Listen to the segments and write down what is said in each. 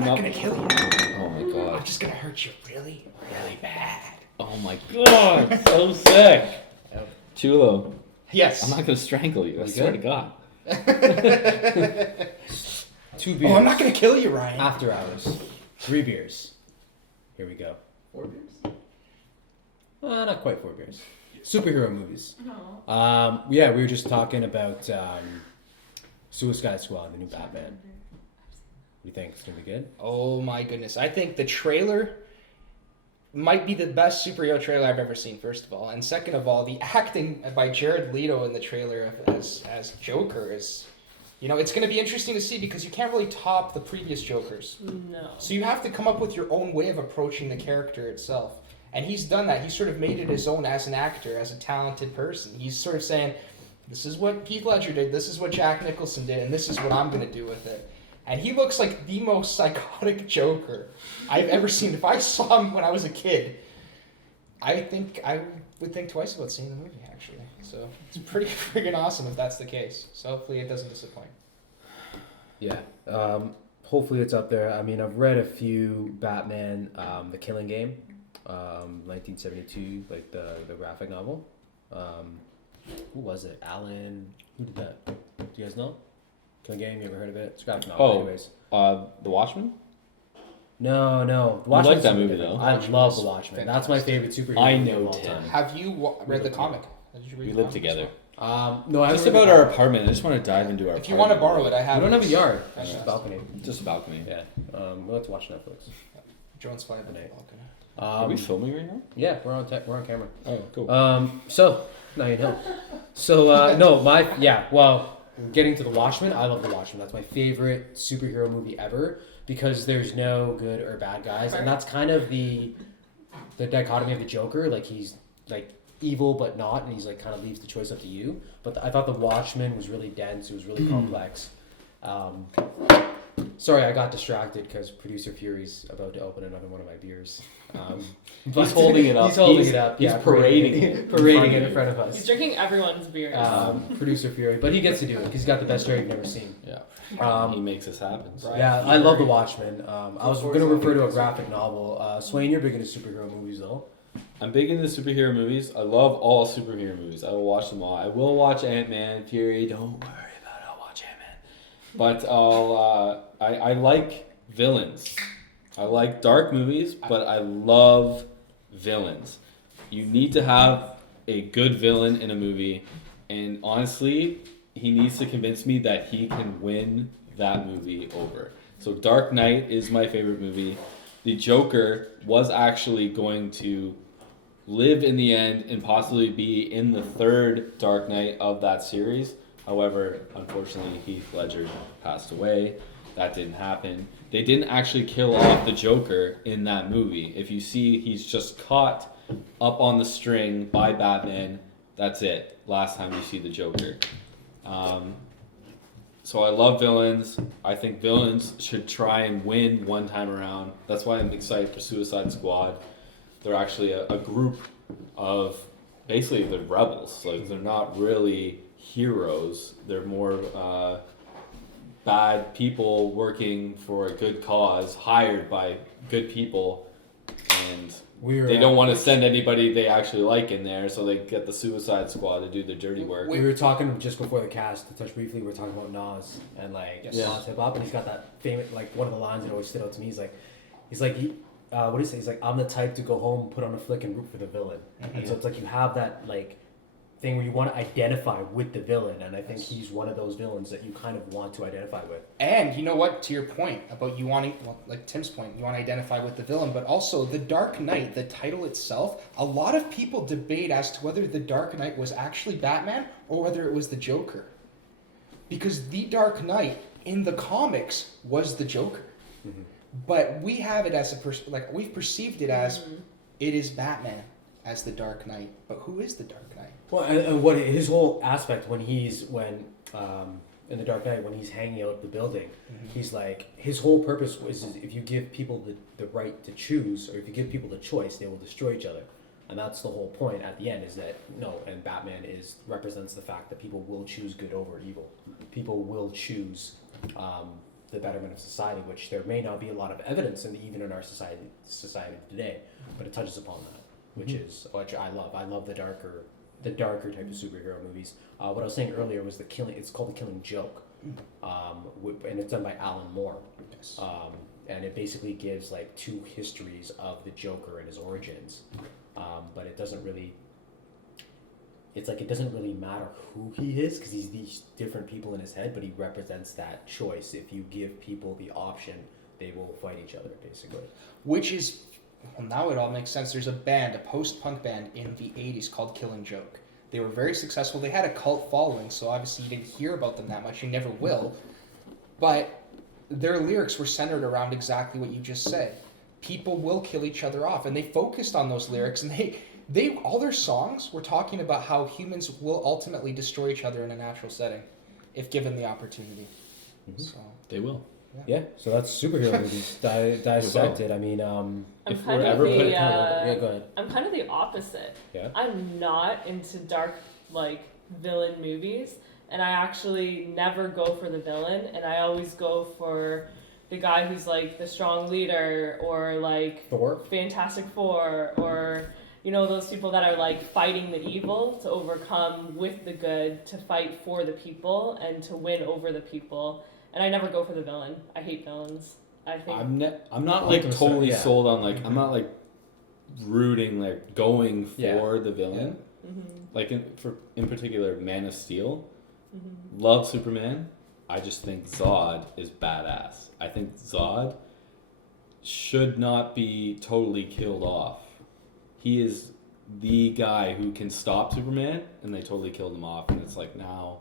I'm not gonna kill you. Oh my god. I'm just gonna hurt you really, really bad. Oh my god, so sick. Czulo, Yes. I'm not gonna strangle you. I swear to God. 2 beers. Oh, I'm not gonna kill you, Ryan. After hours. 3 beers. Here we go. 4 beers? Not quite 4 beers. Superhero movies. Oh. Yeah, we were just talking about Suicide Squad, the new Batman. What do you think? It's gonna be good? Oh my goodness. I think the trailer might be the best superhero trailer I've ever seen, first of all. And second of all, the acting by Jared Leto in the trailer as Joker is, it's going to be interesting to see because you can't really top the previous Jokers. No. So you have to come up with your own way of approaching the character itself. And he's done that. He's sort of made it his own as an actor, as a talented person. He's sort of saying, this is what Heath Ledger did, this is what Jack Nicholson did, and this is what I'm going to do with it. And he looks like the most psychotic Joker I've ever seen. If I saw him when I was a kid, I would think twice about seeing the movie, actually. So it's pretty friggin' awesome if that's the case. So hopefully it doesn't disappoint. Yeah. Hopefully it's up there. I mean, I've read a few Batman, The Killing Game, 1972, like the graphic novel. Who was it? Alan. Who did that? Do you guys know? Killing Game. You ever heard of it? It's a graphic novel. Anyways. The Watchmen? No. The You Watchmen's like that something movie different. though? I Watchmen love is The Watchmen. fantastic. That's my favorite superhero I movie know of all Tim. time. Have you read the comic? Did you read We the live comic together. as well? No, I Just haven't read about the our comic. apartment. I just want to dive into our If you want to borrow it, I have We don't have a it. yard. That's It's just a just- balcony. Just a balcony. Yeah. We'll have to watch Netflix. Jones 5 and 8 balcony. Are we filming right now? Yeah, we're on camera. Oh, cool. So now you know. So getting to The Watchmen, I love The Watchmen. That's my favorite superhero movie ever because there's no good or bad guys, and that's kind of the dichotomy of the Joker. Like he's like evil but not, and he's like kind of leaves the choice up to you. But I thought The Watchmen was really dense. It was really complex. Sorry, I got distracted because Producer Fury's about to open another one of my beers. But He's holding it up. He's holding it up. He's Yeah, parading it. parading it in front of us. He's drinking everyone's beer. Producer Fury, but he gets to do it because he's got the best hair you've never seen. Yeah. He makes this happen. So. Yeah, I love The Watchmen. I was going to refer to a graphic novel. Swain, you're big into superhero movies, though. I'm big into superhero movies. I love all superhero movies. I will watch them all. I will watch Ant-Man, Fury. Don't worry about it. I'll watch Ant-Man. But I like villains. I like dark movies, but I love villains. You need to have a good villain in a movie, and honestly, he needs to convince me that he can win that movie over. So Dark Knight is my favorite movie. The Joker was actually going to live in the end and possibly be in the third Dark Knight of that series. However, unfortunately, Heath Ledger passed away. That didn't happen. They didn't actually kill off the Joker in that movie. If you see, he's just caught up on the string by Batman. That's it. Last time you see the Joker. So I love villains. I think villains should try and win one time around. That's why I'm excited for Suicide Squad. They're actually a group of basically the rebels. Like they're not really heroes. They're more bad people working for a good cause, hired by good people, and they don't want to send anybody they actually like in there, so they get the Suicide Squad to do the dirty work. We were talking just before the cast to touch briefly. We were talking about Nas and like Nas hip hop, and he's got that famous like one of the lines that always stood out to me. He's like, what do you say? He's like, I'm the type to go home, put on a flick, and root for the villain. Mm-hmm. And so it's like you have that like thing where you want to identify with the villain, and I think he's one of those villains that you kind of want to identify with. And you know what? To your point about you wanting, like Tim's point, you want to identify with the villain, but also The Dark Knight, the title itself, a lot of people debate as to whether The Dark Knight was actually Batman or whether it was the Joker. Because The Dark Knight in the comics was the Joker. Mm-hmm. But we have it as we've perceived it as it is Batman as the Dark Knight. But who is the Dark Knight? Well, and what his whole aspect when in the Dark Knight when he's hanging out the building, he's like his whole purpose is if you give people the right to choose, or if you give people the choice, they will destroy each other, and that's the whole point at the end. Is that and Batman represents the fact that people will choose good over evil. People will choose the betterment of society, which there may not be a lot of evidence even in our society today, but it touches upon that, which I love. I love the darker type of superhero movies. What I was saying earlier was it's called The Killing Joke, and it's done by Alan Moore. Yes. And it basically gives like two histories of the Joker and his origins, but it doesn't really. It's like it doesn't really matter who he is because he's these different people in his head, but he represents that choice. If you give people the option, they will fight each other, basically. Which is, well, now it all makes sense. There's a post-punk band in the 80s called Killing Joke. They were very successful. They had a cult following, so obviously you didn't hear about them that much. You never will. But their lyrics were centered around exactly what you just said. People will kill each other off, and they focused on those lyrics, and they all their songs were talking about how humans will ultimately destroy each other in a natural setting if given the opportunity. Mm-hmm. So They will. Yeah, so that's superhero movies dissected. I mean, If kind we're of ever the, put it yeah, go ahead. I'm kind of the opposite. Yeah. I'm not into dark, like, villain movies, and I actually never go for the villain, and I always go for the guy who's, like, the strong leader, or, like, Thor. Fantastic Four, or, you know, those people that are, like, fighting the evil to overcome with the good, to fight for the people, and to win over the people. And I never go for the villain. I hate villains. I think I'm not like totally yeah. sold on like I'm not like rooting like going for Yeah. the villain. Like in particular Man of Steel. Mm-hmm. Love Superman. I just think Zod is badass. I think Zod should not be totally killed off. He is the guy who can stop Superman, and they totally killed him off. And it's like, now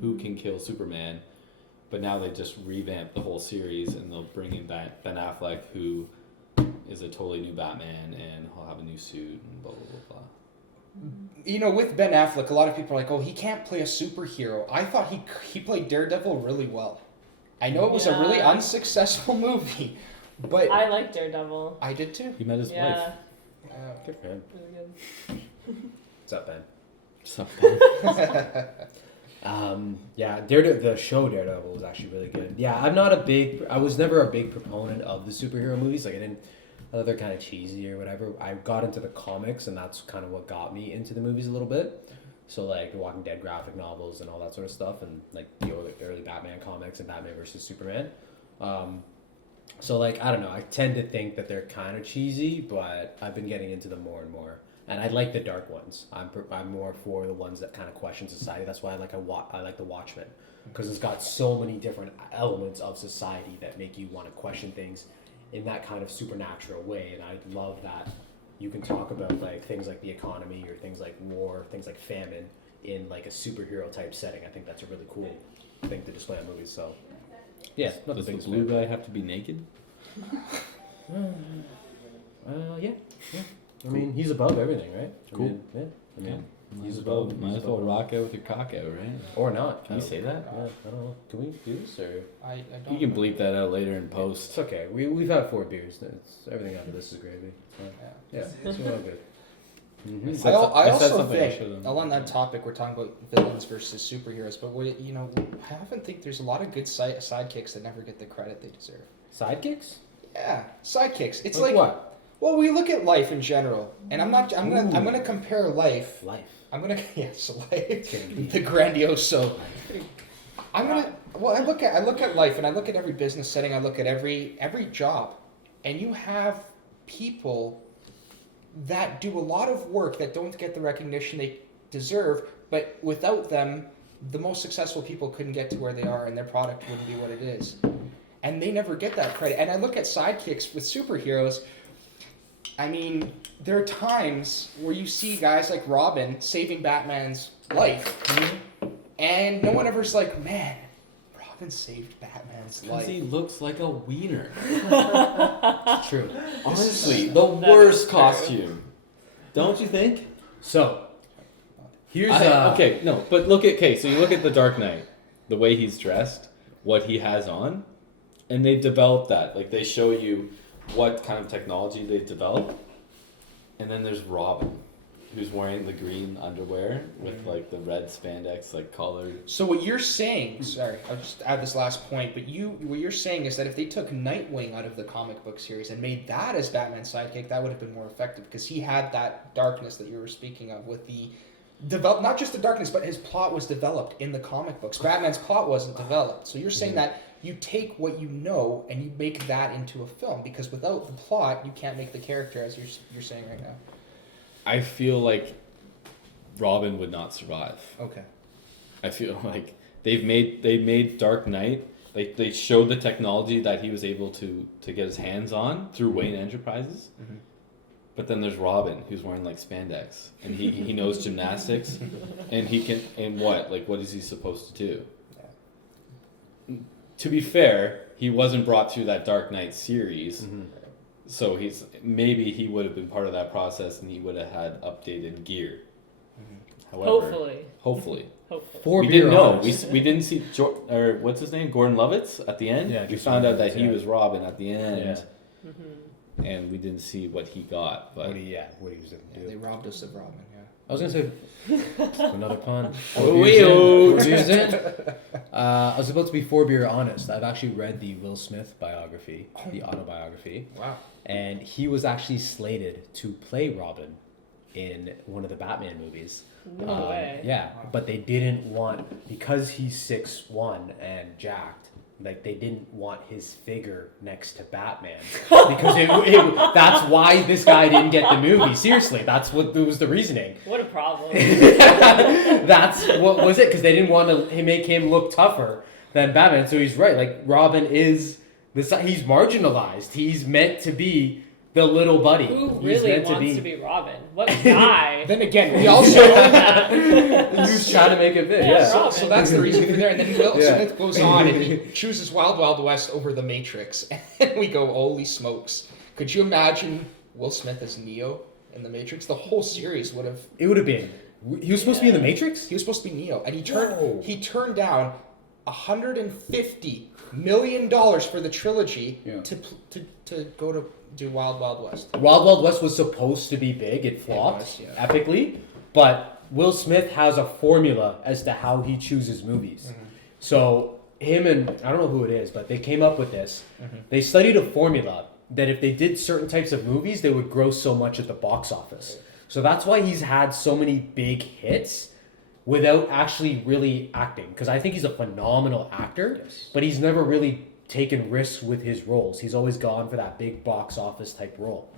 who can kill Superman? But now they just revamped the whole series, and they'll bring in Ben Affleck, who is a totally new Batman, and he'll have a new suit, and blah, blah, blah, blah. you know, with Ben Affleck, a lot of people are like, oh, he can't play a superhero. I thought he played Daredevil really well. I know it was a really unsuccessful movie, but I like Daredevil. I did too. He met his wife. Good for him. Really good. What's up, Ben? So, Yeah, the show Daredevil was actually really good. Yeah, I was never a big proponent of the superhero movies. Like, I thought they're kind of cheesy or whatever. I got into the comics, and that's kind of what got me into the movies a little bit. So, like, the Walking Dead graphic novels and all that sort of stuff, and, like, the early Batman comics and Batman versus Superman. So, like, I don't know. I tend to think that they're kind of cheesy, but I've been getting into them more and more. And I like the dark ones. I'm more for the ones that kind of question society. That's why I like The Watchmen, because it's got so many different elements of society that make you want to question things in that kind of supernatural way. And I love that you can talk about like things like the economy or things like war, things like famine in like a superhero type setting. I think that's a really cool thing to display on movies. So yeah, not does the the biggest blue fan. guy have to be naked? Yeah. I mean, he's above everything, right? Cool. I mean, he's above. above. Might as well rock out with your cock out, right? Or not. Can you say that? Yeah, I don't know. Can we do this or? I don't You can know. bleep that out later in post. It's okay. We've had 4 beers. Everything after this is gravy. Yeah. It's all good. Mm-hmm. I said I I said also something I think, shouldn't. on that topic, we're talking about villains versus superheroes, but I often think there's a lot of good sidekicks that never get the credit they deserve. Sidekicks? Yeah, sidekicks. It's Like like what? Well, we look at life in general, and I'm gonna compare life. Life. I'm gonna life, getting deep. the grandioso. I look at life, and I look at every business setting. I look at every job, and you have people that do a lot of work that don't get the recognition they deserve, but without them, the most successful people couldn't get to where they are, and their product wouldn't be what it is. And they never get that credit. And I look at sidekicks with superheroes. I mean, there are times where you see guys like Robin saving Batman's life, and no one ever's like, man, Robin saved Batman's Because life. he looks like a wiener. It's true. Honestly, the worst costume. Don't you think? So, here's Okay, no, but so you look at the Dark Knight, the way he's dressed, what he has on, and they've developed that. Like, they show you what kind of technology they've developed, and then there's Robin. who's wearing the green underwear with like the red spandex like collar. So what you're saying, sorry, I'll just add this last point, but what you're saying is that if they took Nightwing out of the comic book series and made that as Batman's sidekick, that would have been more effective because he had that darkness that you were speaking of with the not just the darkness, but his plot was developed in the comic books. Batman's plot wasn't developed. So you're saying that you take what you know and you make that into a film because without the plot, you can't make the character as you're saying right now. I feel like Robin would not survive. Okay. I feel like they made Dark Knight, like they showed the technology that he was able to get his hands on through Wayne Enterprises. Mm-hmm. But then there's Robin, who's wearing like spandex, and he knows gymnastics, and he can, and what is he supposed to do? Yeah. To be fair, he wasn't brought through that Dark Knight series, so maybe he would have been part of that process, and he would have had updated gear. However, hopefully. We didn't know. We didn't see or what's his name, Gordon Levitt at the end. Yeah, we found out that he was Robin at the end. Yeah. And we didn't see what he got, but what he was going to do. They robbed us of Robin, yeah. I was going to say another pun. I was about to be for beer honest. I've actually read the Will Smith biography, the autobiography. Wow. And he was actually slated to play Robin in one of the Batman movies. No way. Yeah, but they didn't want, because he's 6'1" and jacked, like they didn't want his figure next to Batman because that's why this guy didn't get the movie. Seriously, that's what was the reasoning. What a problem. That's what was it, because they didn't want to make him look tougher than Batman. So he's right. Like Robin is this. He's marginalized. He's meant to be the little buddy. Who He's really meant wants to be Robin? What guy? Then again, we also He was trying to make it fit. Yeah. so that's the reason for there. And then Will Smith goes on and he chooses Wild Wild West over The Matrix, and we go, holy smokes! Could you imagine Will Smith as Neo in The Matrix? The whole series would have. It would have been. He was supposed to be in The Matrix. He was supposed to be Neo, and he turned down $150 million for the trilogy to go to do Wild Wild West. Wild Wild West was supposed to be big. It flopped epically, but Will Smith has a formula as to how he chooses movies. Mm-hmm. So him and I don't know who it is, but they came up with this. Mm-hmm. They studied a formula that if they did certain types of movies, they would gross so much at the box office. So that's why he's had so many big hits without actually really acting. Because I think he's a phenomenal actor, but he's never really taken risks with his roles. He's always gone for that big box office type role.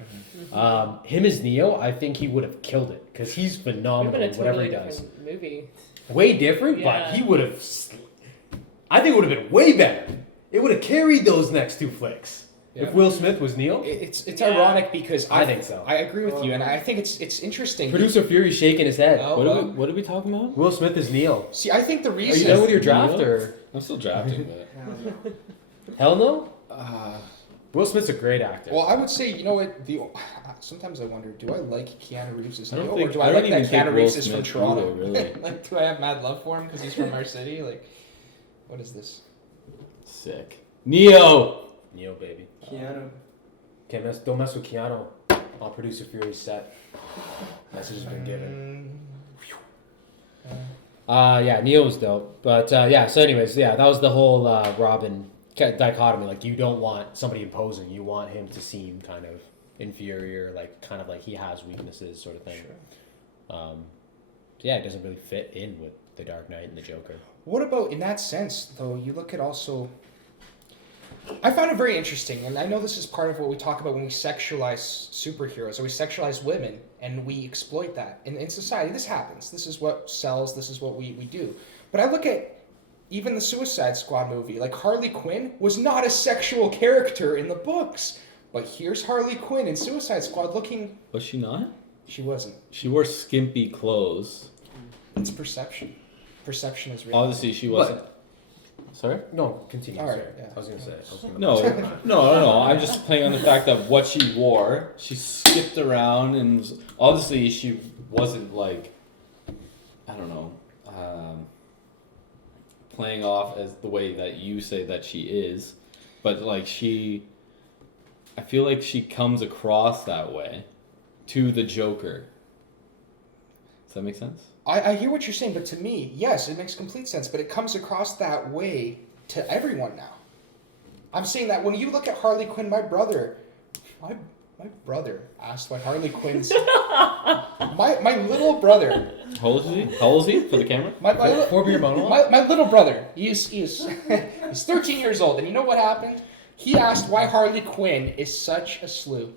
Mm-hmm. Him as Neo, I think he would have killed it because he's phenomenal in whatever he does. Movie. Way different, but he would have. I think it would have been way better. It would have carried those next two flicks if Will Smith was Neo. It's ironic because I think so. I agree with you, and I think it's interesting. Producer Fury's shaking his head. What are we talking about? Will Smith is Neo. See, I think the reason. Are you done with your draft or? I'm still drafting, but. Hell no? Will Smith's a great actor. Well, I would say, you know what? Sometimes I wonder, do I like Keanu Reeves as Neo, or do I I like that Keanu Reeves is from either, Toronto? really. Like, do I have mad love for him because he's from our city? Like, what is this? Sick. Neo, baby. Keanu. Don't mess with Keanu on Producer Fury's set. Message has been given. Neo's dope. But so anyways, that was the whole Robin dichotomy. Like, you don't want somebody imposing. You want him to seem kind of inferior, kind of like he has weaknesses sort of thing. Sure. It doesn't really fit in with the Dark Knight and the Joker. What about, in that sense, though, you look at also... I found it very interesting, and I know this is part of what we talk about when we sexualize superheroes, or we sexualize women, and we exploit that. In society, this happens. This is what sells, this is what we do. But I look at even the Suicide Squad movie, like Harley Quinn was not a sexual character in the books. But here's Harley Quinn in Suicide Squad looking... Was she not? She wasn't. She wore skimpy clothes. It's perception. Perception is real. Obviously, she wasn't... Sorry? No, continue. All right, sorry. yeah. I was going to say. No. I'm just playing on the fact of what she wore. She skipped around, and obviously she wasn't playing off as the way that you say that she is, but I feel like she comes across that way to the Joker. Does that make sense? I hear what you're saying, but to me, yes, it makes complete sense, but it comes across that way to everyone now. I'm saying that when you look at Harley Quinn, my brother asked why Harley Quinn's... my little brother... How old is he? How old is he for the camera? Four beer monologue? My little brother, he's 13 years old, and you know what happened? He asked why Harley Quinn is such a slew.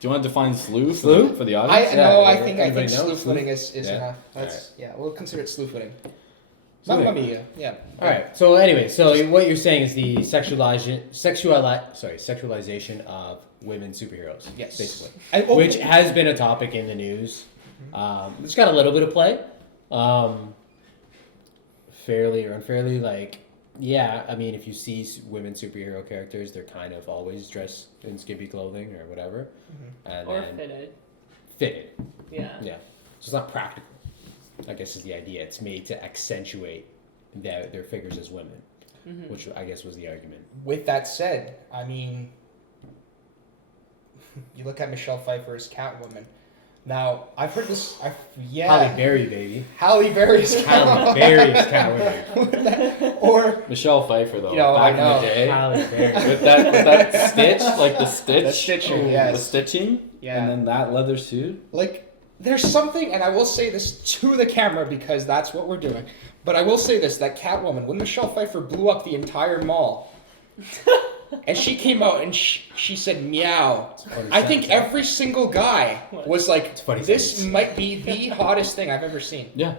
Do you want to define slew for the audience? I think slew slew footing is Yeah. enough. That's we'll consider it slew footing. Mamma mia, yeah. All right. So anyway, what you're saying is the sexualization of women superheroes. Yes. Basically, Which which has been a topic in the news. It's got a little bit of play, fairly or unfairly. Like, yeah, I mean, if you see women superhero characters, they're kind of always dressed in skimpy clothing or whatever, and Or then fitted. fitted. Yeah. Yeah. So it's not practical, I guess is the idea. It's made to accentuate their figures as women, which I guess was the argument. with that said, I mean, you look at Michelle Pfeiffer as Catwoman. Now, I've heard this. Halle Berry, baby. Halle Berry's Halle Berry's Catwoman. Or Michelle Pfeiffer though. You know, back I know. in the day. Halle Berry. With that stitch, like the stitch. The stitching, Ooh, yes. The stitching. Yeah. And then that leather suit. like, there's something, and I will say this to the camera because that's what we're doing. But I will say this: that Catwoman, when Michelle Pfeiffer blew up the entire mall, and she came out and she said meow. I think every single guy was like, funny "This sentence. might be the hottest thing I've ever seen." Yeah.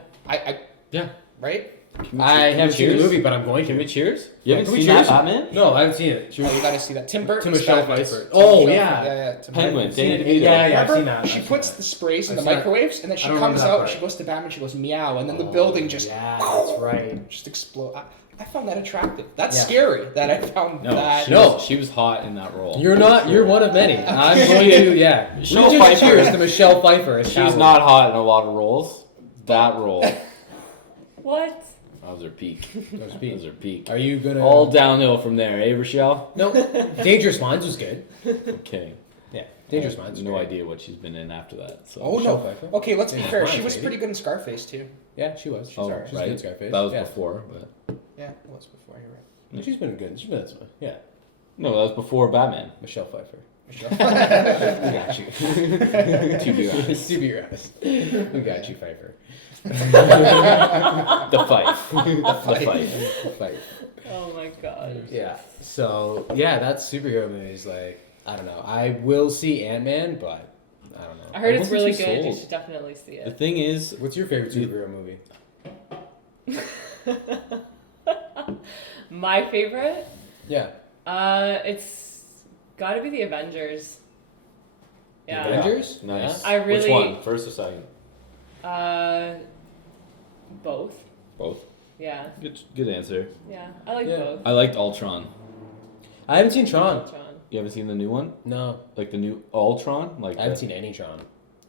Right? I haven't seen the cheers? movie, but I'm going Can we to. cheers? You haven't Can we seen that cheers? Batman? No, I haven't seen it. Oh, you gotta see that. Tim Burton. To Michelle Pfeiffer. Oh, yeah. Tim Penguin. Burton. Danny it. DeVito. Yeah, I've Remember? seen that. She I've puts seen the sprays in I've the seen that. microwaves, and then she I don't comes remember that out. part. She goes to Batman. She goes meow, and then the Oh, building just Yeah, that's right. just explode. I found that attractive. That's Yeah. scary. That I found No, that. she was hot in that role. You're not. You're one of many. I'm going to. Yeah. Michelle We just Pfeiffer. cheers to Michelle Pfeiffer. as She was Catwoman. not hot in a lot of roles. That role. What? That was her peak. No That speed. was her peak. Are you gonna? All downhill from there, eh, Rachelle? No. Dangerous Minds was good. I'm kidding. Yeah. Dangerous I Minds. have Was no great. idea what she's been in after that. So. Oh Michelle no. Pfeiffer. Okay, let's be Yeah, fair. fine, She was baby. pretty good in Scarface too. Yeah, she was. She's Oh, alright. She's right. good. Scarface. That was yeah. before, but Yeah, it was before. You're right. No, she's been good. She's been. Yeah. no, that was before Batman. Michelle Pfeiffer. Michelle. We got you. To be honest. To be honest. We got you, Pfeiffer. The fight. The fight. Oh my god. Yeah. So yeah, that's superhero movies. Like I don't know. I will see Ant-Man, but I don't know. I heard I it's wasn't really too good. You sold. should definitely see The it. thing is, What's your favorite superhero movie? My favorite? Yeah. It's gotta be the Avengers. Yeah. Avengers? nice. Yeah. I Which really- one? First or second? Both. Both. Yeah. Good answer. Yeah. I like Yeah. both. I liked Ultron. I haven't seen Tron. Ultron. You haven't seen the new one? No, Like the new Ultron? Like I haven't the- seen any Tron.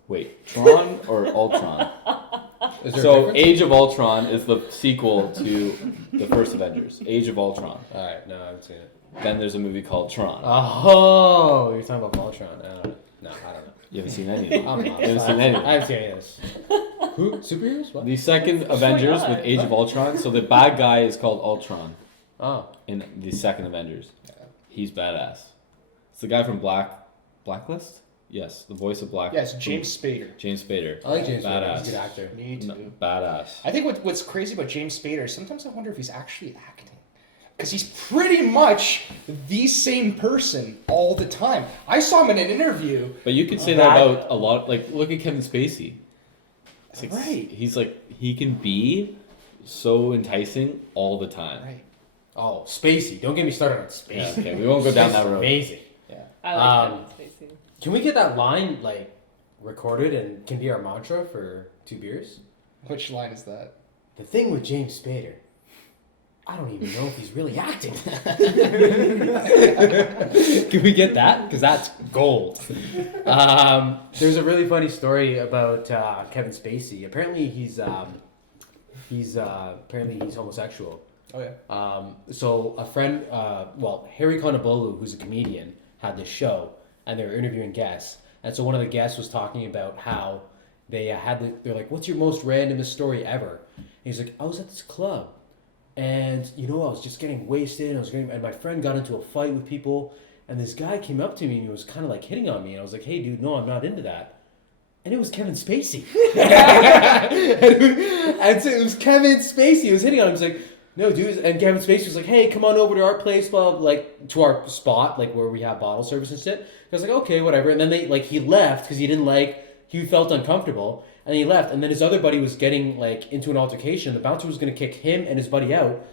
Wait, Tron or Ultron? Is there a So difference? Age of Ultron is the sequel to the first Avengers. Age of Ultron. All right, no, I haven't seen it. Then there's a movie called Tron. Oh, you're talking about Voltron. I don't know. No, I don't know. You haven't seen any. I'm You lost. haven't seen any. I haven't seen any of this. Who? Superheroes? What? The second Avengers with Age of Ultron. So the bad guy is called Ultron Oh. in the second Avengers. He's badass. It's the guy from Blacklist. Yes, the voice of Black. Yes, James Spader. James Spader. I like James Spader. Badass. He's a good actor. Me too. No, badass. I think what's crazy about James Spader, sometimes I wonder if he's actually acting. Because he's pretty much the same person all the time. I saw him in an interview. But you could say that about a lot. Like, look at Kevin Spacey. It's like, Right. He's like, he can be so enticing all the time. Right. Oh, Spacey. Don't get me started on Spacey. Yeah, okay, we won't go down that road. Amazing. Yeah. I like Um, Kevin Spacey. Can we get that line like recorded and can be our mantra for 2 beers? Which line is that? The thing with James Spader, I don't even know if he's really acting. Can we get that? Because that's gold. There's a really funny story about Kevin Spacey. Apparently he's homosexual. Oh yeah. So a friend, Harry Conabolu, who's a comedian, had this show, and they were interviewing guests. And so one of the guests was talking about how they're like, what's your most randomest story ever? And he's like, I was at this club, and I was just getting wasted, and my friend got into a fight with people, and this guy came up to me and he was kind of like hitting on me, and I was like, hey dude, no, I'm not into that. And it was Kevin Spacey. and so it was Kevin Spacey. He was hitting on him. He was like, no, dude. And Kevin Spacey was like, hey, come on over to our place, to our spot, like where we have bottle service and shit. I was like, okay, whatever. And then he left because he felt uncomfortable. And he left. And then his other buddy was getting into an altercation. The bouncer was going to kick him and his buddy out.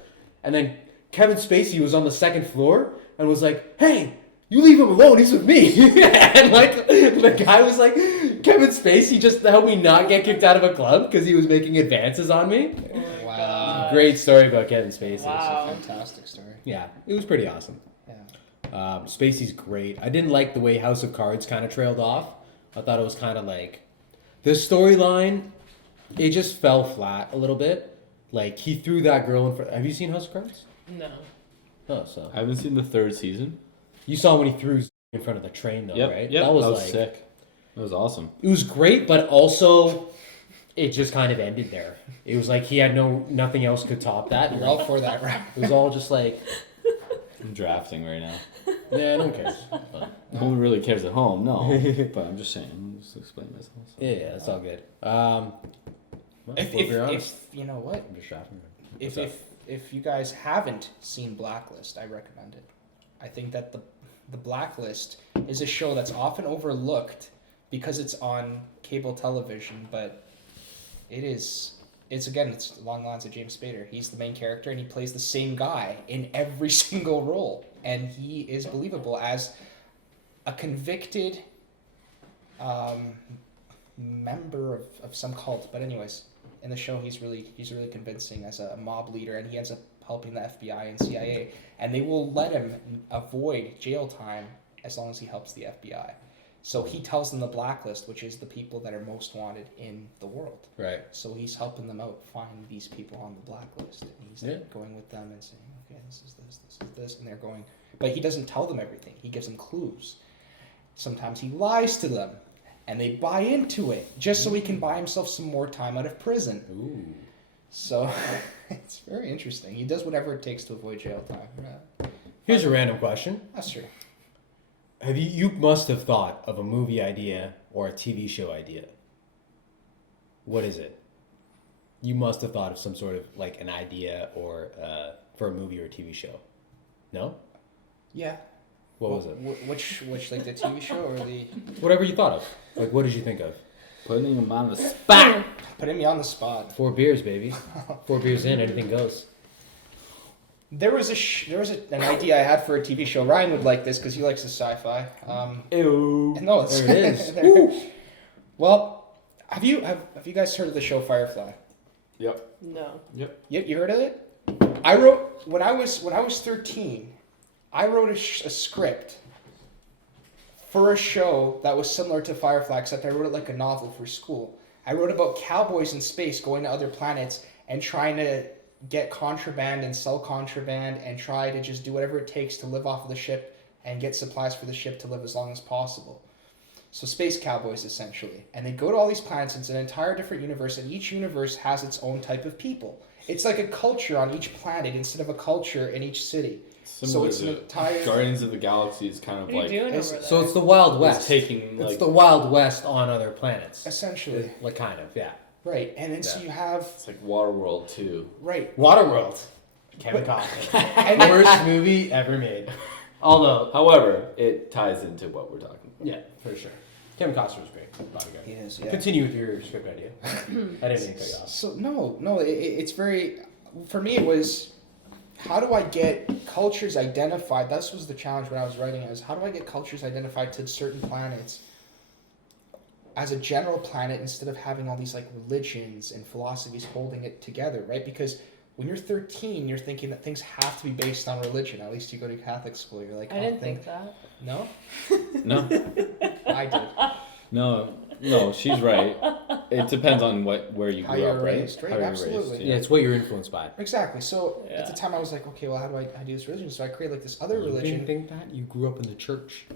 And then Kevin Spacey was on the second floor and was like, hey, you leave him alone, he's with me. And the guy was like, Kevin Spacey just helped me not get kicked out of a club because he was making advances on me. Oh my Wow. God. Great story about Kevin Spacey. Wow. It's a fantastic story. Yeah, it was pretty awesome. Yeah. Spacey's great. I didn't like the way House of Cards kind of trailed off. I thought it was kind of the storyline, it just fell flat a little bit. He threw that girl in front. Have you seen House of Cards? No. Oh, so. I haven't seen the 3rd season. You saw when he threw in front of the train, though, right? Yep. That was sick. That was awesome. It was great, but also it just kind of ended there. It was he had nothing else could top that. You're all for that, right? It was all just I'm drafting right now. yeah, no one cares. No one really cares at home, no. But I'm just saying. I'm just explaining myself. So. Yeah, it's all good. If you know what, I'm just drafting. if you guys haven't seen Blacklist, I recommend it. I think that the Blacklist is a show that's often overlooked because it's on cable television, but it's along the lines of James Spader. He's the main character and he plays the same guy in every single role, and he is believable as a convicted member of some cult. But anyways, in the show he's really convincing as a mob leader, and he ends up helping the FBI and CIA, and they will let him avoid jail time as long as he helps the FBI. So he tells them the blacklist, which is the people that are most wanted in the world. Right. So he's helping them out find these people on the blacklist, and he's going with them and saying, okay, this is this, and they're going. But he doesn't tell them everything. He gives them clues. Sometimes he lies to them, and they buy into it just so he can buy himself some more time out of prison. Ooh. So it's very interesting. He does whatever it takes to avoid jail time. Here's a random question. That's true. You must have thought of a movie idea or a TV show idea. What is it? You must have thought of some sort of an idea or for a movie or a TV show. No? Yeah. What was it? Which the TV show or the... Whatever you thought of. What did you think of? Putting him on the spot. Putting me on the spot. 4 beers, baby. 4 beers in, anything goes. There was an idea I had for a TV show. Ryan would like this because he likes the sci-fi. Ew. No, it's, there it is. Well, have you guys heard of the show Firefly? Yep. No. Yep. You heard of it? I wrote when I was 13. I wrote a script for a show that was similar to Firefly, except I wrote it like a novel for school. I wrote about cowboys in space going to other planets and trying to get contraband and sell contraband and try to just do whatever it takes to live off of the ship and get supplies for the ship to live as long as possible. So space cowboys, essentially. And they go to all these planets. It's an entire different universe, and each universe has its own type of people. It's like a culture on each planet instead of a culture in each city. Similar so it's an entire... Guardians of the Galaxy is kind of What are you doing over there? So it's the Wild West. It's taking It's the Wild West on other planets. Essentially. Kind of, yeah. Right, and then so you have... It's like Waterworld 2. Right. Waterworld. Kevin Costner. And Worst movie ever made. Although, However, it ties into what we're talking about. yeah, for sure. Kevin Costner was great. Bodyguard. he is, yeah. Continue with your script idea. I didn't mean to cut you off. So, no, it's very... For me, it was... How do I get cultures identified? This was the challenge when I was writing it, is how do I get cultures identified to certain planets as a general planet instead of having all these religions and philosophies holding it together, right? Because when you're 13, you're thinking that things have to be based on religion. At least you go to Catholic school. You're like, I didn't think that. No? No. I did. No, she's right. It depends on where you How grew you're up, right? raised, right? How you're Absolutely. raised, Yeah, it's what you're influenced by. Exactly. So Yeah. at the time I was like, okay, well, how do I do this religion? So I created this other You religion. didn't think that? You grew up in the church.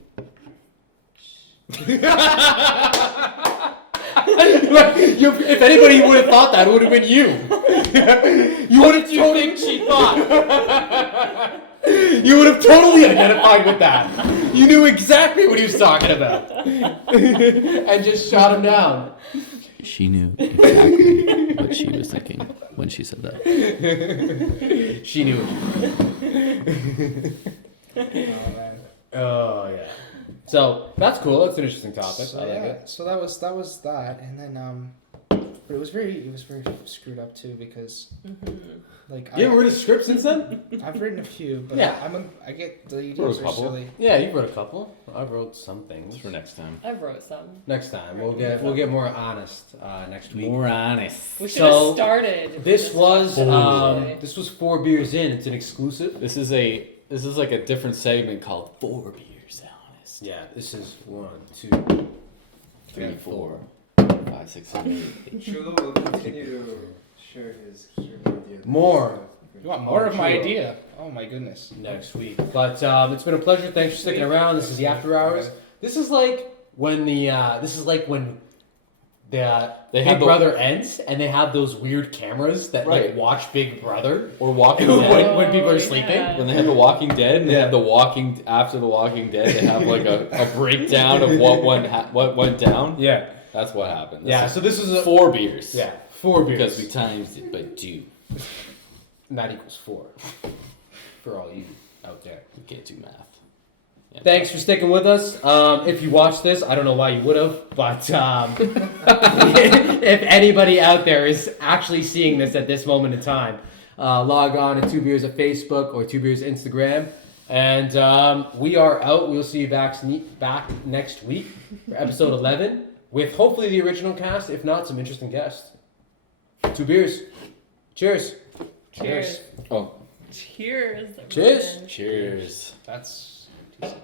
I If anybody would have thought that, it would have been you. You would have You think she thought? You would have totally identified with that. You knew exactly what he was talking about. And just shot him down. She knew exactly what she was thinking when she said that. She knew it. Oh, man. Oh, yeah. So, that's cool. That's an interesting topic. So, I like yeah, it. so that was that, and then but it was very screwed up too because like You ever written a script since then? I've written a few, but Yeah. I get the Wrote a ideas are couple. silly. Yeah, you wrote a couple. I wrote some things. For next time. I wrote some. Next time, we'll get more honest next week. More honest. We should So, have started. This was Actually. this was 4 beers in. It's an exclusive. This is like a different segment called 4 Beers Honest. Yeah, this is 1, 2, 3, 4, 5, 6, 7, 8. Czulo will continue to share his idea. More. You want more of my Czulo. idea? Oh my goodness. Next week. But it's been a pleasure. Thanks for sticking around. This is the After Hours. This is like when the They Big have the- Brother ends, and they have those weird cameras that Right. like watch Big Brother Or Walking when, Dead. when people are sleeping. Yeah. When they have The Walking Dead and they have after The Walking Dead, they have like a breakdown of what went down. Yeah. That's what happened. So this is 4 beers. 4 beers. Because we times it by 2. And that equals 4 for all you out there. We can't do math. Yeah. Thanks for sticking with us. If you watched this, I don't know why you would have, but if anybody out there is actually seeing this at this moment in time, log on to 2 Beers at Facebook or 2 Beers Instagram. And we are out. We'll see you back next week for episode 11 with hopefully the original cast, if not some interesting guests. 2 Beers. Cheers. Cheers. Oh, Cheers. Cheers. everyone. cheers. That's decent.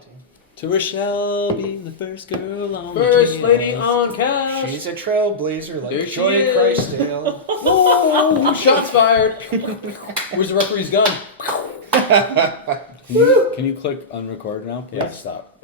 To Rachelle being the first girl on First the lady house. on cast. She's a trailblazer like There she Joy is. Christdale. Whoa! Shots fired. Where's the referee's gun? Can you click unrecord now, please? Yeah, stop.